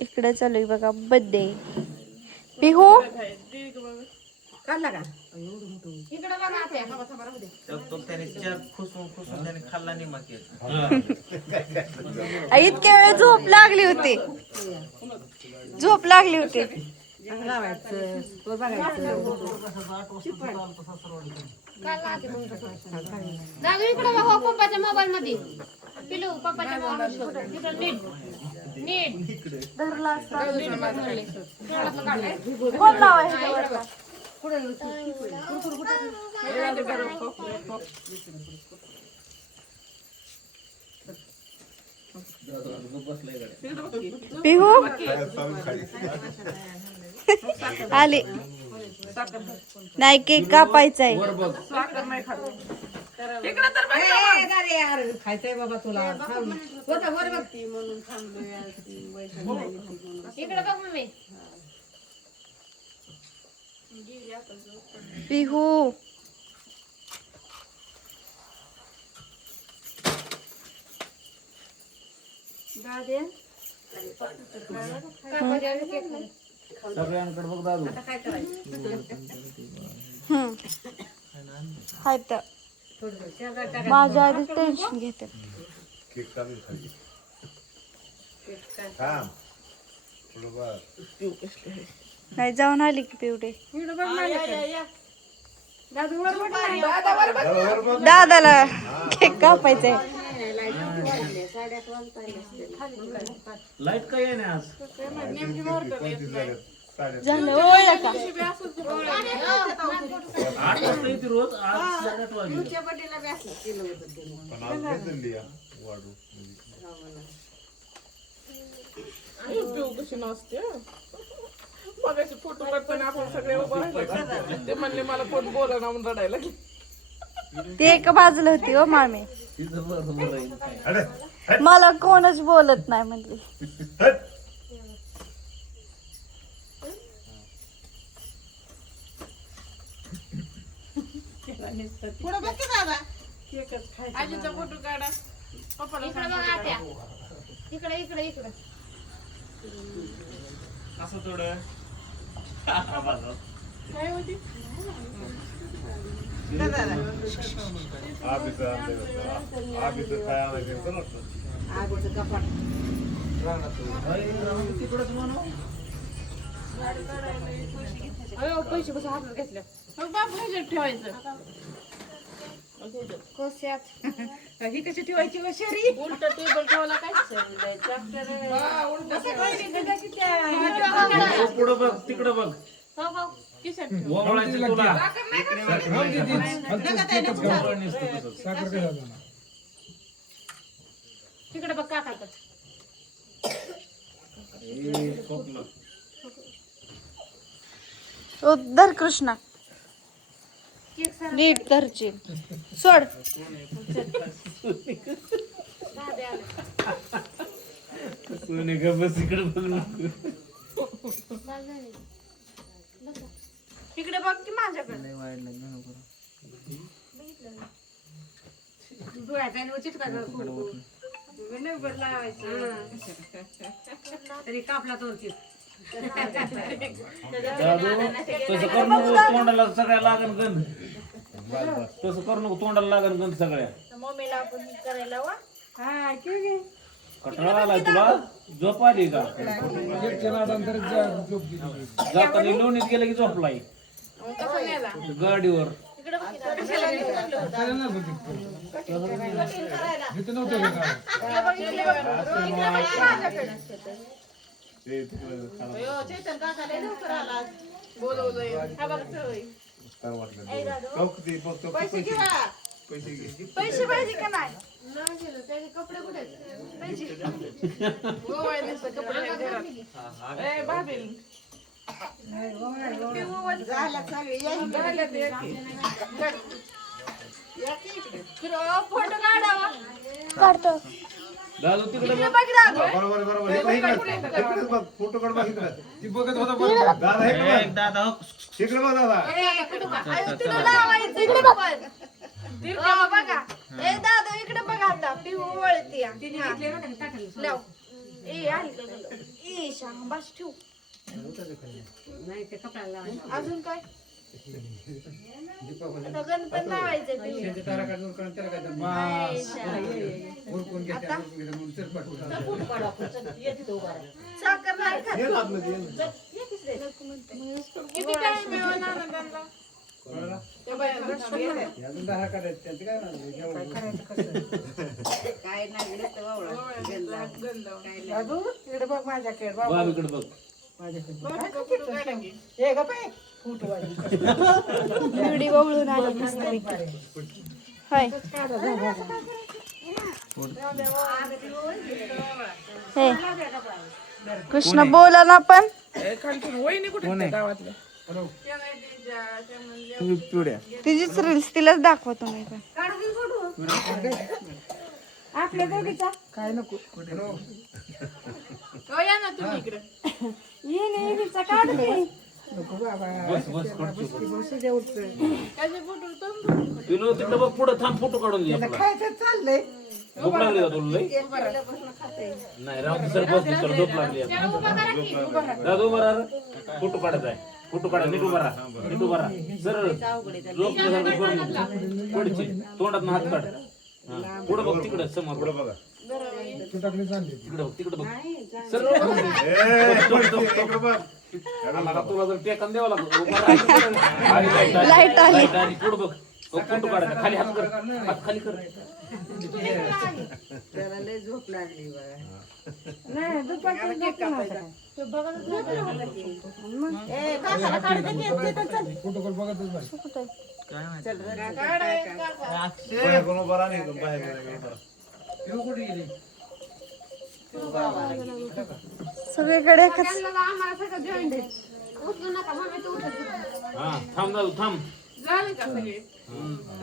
इकडे चालू आहे बघा बर्थडे पिहू काढला का इतक्या वेळ झोप लागली होती लावायचं बघायचं दादू इकडे बघा पप्पाच्या मोबाईल मध्ये पिलू पप्पाच्या मोबाईल नीट नीट धरला असता पिहू आले नाही केक कापायचाय खायचंय बाबा तुला इकडे बघ मम्मी पिहू सगळ्यांकडे बघ दादू हाय तर माझ्या आधीच टेन्शन घेते नाही जाऊन आली की पिवडे दादाला केक कापायचंय लाईट काय आहे ना आज झालं ओळख का 8 वाजता येते रोज आज 8:30 वाजले फोटो काढताना आपण सगळे उभं राहिलो ते म्हणले मला कोण बोला ना म्हणून रडायला लागले. ते एका बाजूला होती हो मामी तिथं बरोबर आहे मला कोणच बोलत नाही म्हणली पुढं बघ की दादा आजीचा फोटो काढा पप्पाला इकडे बघ आत्या इकडे इकडे इकडे असं थोडं काय होती तिकडच म्हणू अयो पैसे कसं हातात घेतले मग बाप ह्याच्यात ठेवायचं कोस्यात ही कशी ठेवायची व शेरी उलट टेबल ठेवला काय पुढं बघ तिकडं बघ हो हो किसन ओवळायचं तुला तिकडे बघ का करतात धर कृष्णा नीट धरची सोड सोने का बस इकडे बघ इकडे बघ की माझ्याकडे तरी कापला तो दादू तसं करू नको तोंडाला सगळ्या लागन गंध तसं करू नको तोंडाला लागन गंध सगळ्या मम्मीला आपण करायला वा कटाळा आलाय तुला झोप आली का जाताना लोणीत गेलं की झोपलाय गाडीवर चैतन काका लय लवकर आला बोलवलंय हा बघ पैसे घे पैसे पाहिजे का नाही त्याचे कपडे कुठे गोवायला कपडे घरात ए बाबील फोटो काढावा काढतो दादू तिकडे बघ फोटो काढ बघ इकडे दादा दादा इकडे बघ दादा तुला लावायचं इकडे बघा ए दादा इकडे बघा आता पिहू वळती लाव नाही ते कपड्याला लावायचं. अजून काय किती टाइम आहे नाना त्यांना काय नाही नुसतं वावळा. दादू इकडे बघ माझ्याकडे बाबा बाबीकडे बघ हे गप्प आहे. फुटवाली. बिडी वळून आली मस्तपैकी. होय हे कृष्ण बोला ना पण वहिनी कुठे गावातल्या तिचीच रील्स तिलाच दाखवतो मी पण. आपल्या दोघीचा काय नको या ना तुम्ही इकडे ये नेहमीचा काढ दे. नको बाबा बस बस कडची बसू दे उठतोय. त्याचे फोटो तुम्ही पिलो तिकडे बघ पुढे थांब फोटो काढून घे आपला. खायचं चाललंय भूक लागली का तुला लई? नाही राम सर बस सर झोप लागली आता. त्याला उभा करा की दादू उभा राहा फोटो काढायचा आहे फोटो काढा नीट उभा राहा नीट उभा राहा सर झोपल्यासारखं करून पडची तोंडात हात काढ हा पुढे बघ तिकडे समोर पुढे बघा तिकडे बघ तिकडे बघ सर मला तुला जर टेकन द्यावं लागतं उभा राहा. लाईट आली. लाईट आली पुढे बघ फोटो काढायचा खाली हात कर हात खाली कर त्याला लय झोप लागली बघा. नाही दुपारचं केक कापायचा. सगळीकडे एकच. आम्हाला सगळं जॉईंट आहे उचलू नका मम्मी तू उचल हा थांब दादू थांब झाले का सगळे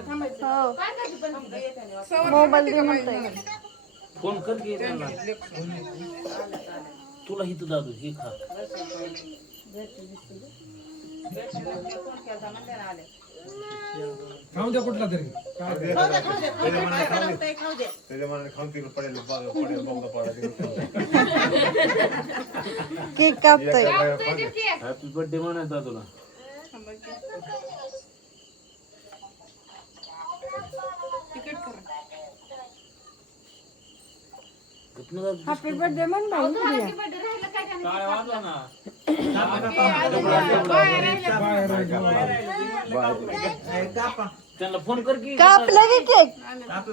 थांबायचं हो काय करायची पण मोबाईल दे म्हणतोय. फोन कर की त्याला. तुला हिथं दादू हे खा खाऊ द्या कुठला तरी केक कापतोय. हॅपी बर्थडे म्हणायचा तुला तिकीट करा हॅपी बर्थडे म्हण भाऊ. बर्थडे राहिला काय काय टाळ्या वाजवा ना त्यांना फोन कर की कापला की केक हात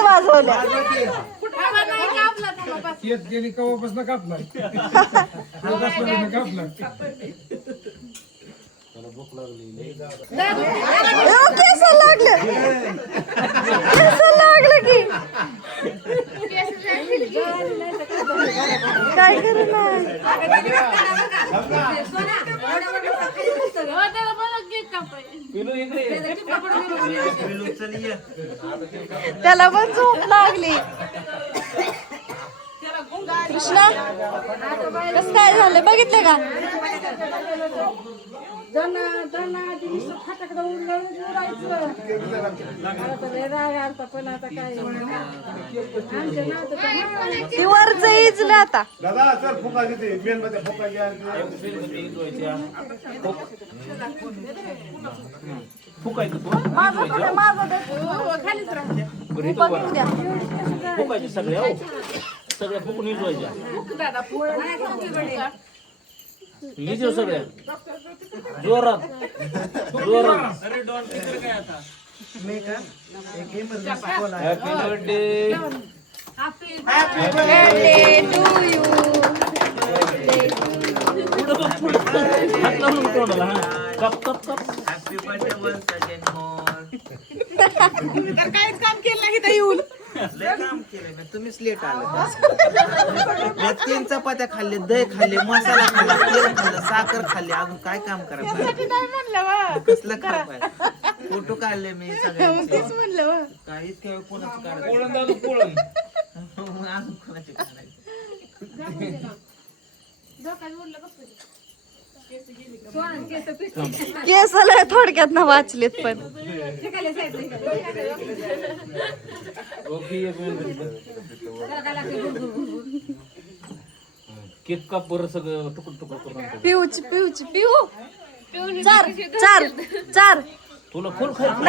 वाजवल्या. केस गेली कवापासून कापला कापला त्याला भूक लागली लई. केस लागलं केस लागलं की काय करणार. पिलू इकडे ये. त्याला पण झोप लागली. कृष्णा कसं काय झालं बघितलं का. फाटाकडे उडायचं पण आता काय ती वरच इजलं आता. दादा चल फुका देते मेन मध्ये फुका घ्या फुकायचं तू खालीच राहते फुकायचे सगळ्या हो. सगळ्या फुकून निजवायच्या निजव सगळ्या जोरात जोरात. Happy birthday to you. हात लावून तोंडाला हा कप कप कप काहीच काम केलं नाही इथं येऊन तुम्हीच लेट आलं मी 3 चपात्या खाल्ले दही खाल्ले मसाला खाल्ला तेल खाल्लं साखर खाल्ली अजून काय काम करायचं कसलं काम आहे फोटो काढले मी सगळ्यांचे काय इतक्या वेळ कोणाचं काढायचं पोळण दादू पोळण अजून कोणाचे काढायचं केस लय थोडक्यात ना वाचलेत पण. ओके, एक मिनिट. केक काप बरं, सगळं तुकड तुकड करून आणतो. पिऊ चार तुला फुल खायचं.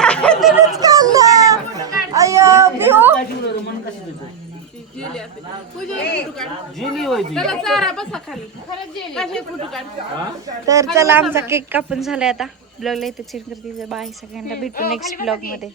अयो पिऊ काय ठेवलं रे, मन कसं देतं? जेली होय ती. त्याला चारा बसा खाली. खरंच जेली. कसे फोटो काढ. हा? तर चला आमचा केक कापून झालाय आता. ब्लॉगला इथे चेंज करते. बाय सगळ्यांना, भेटू नेक्स्ट ब्लॉग मध्ये.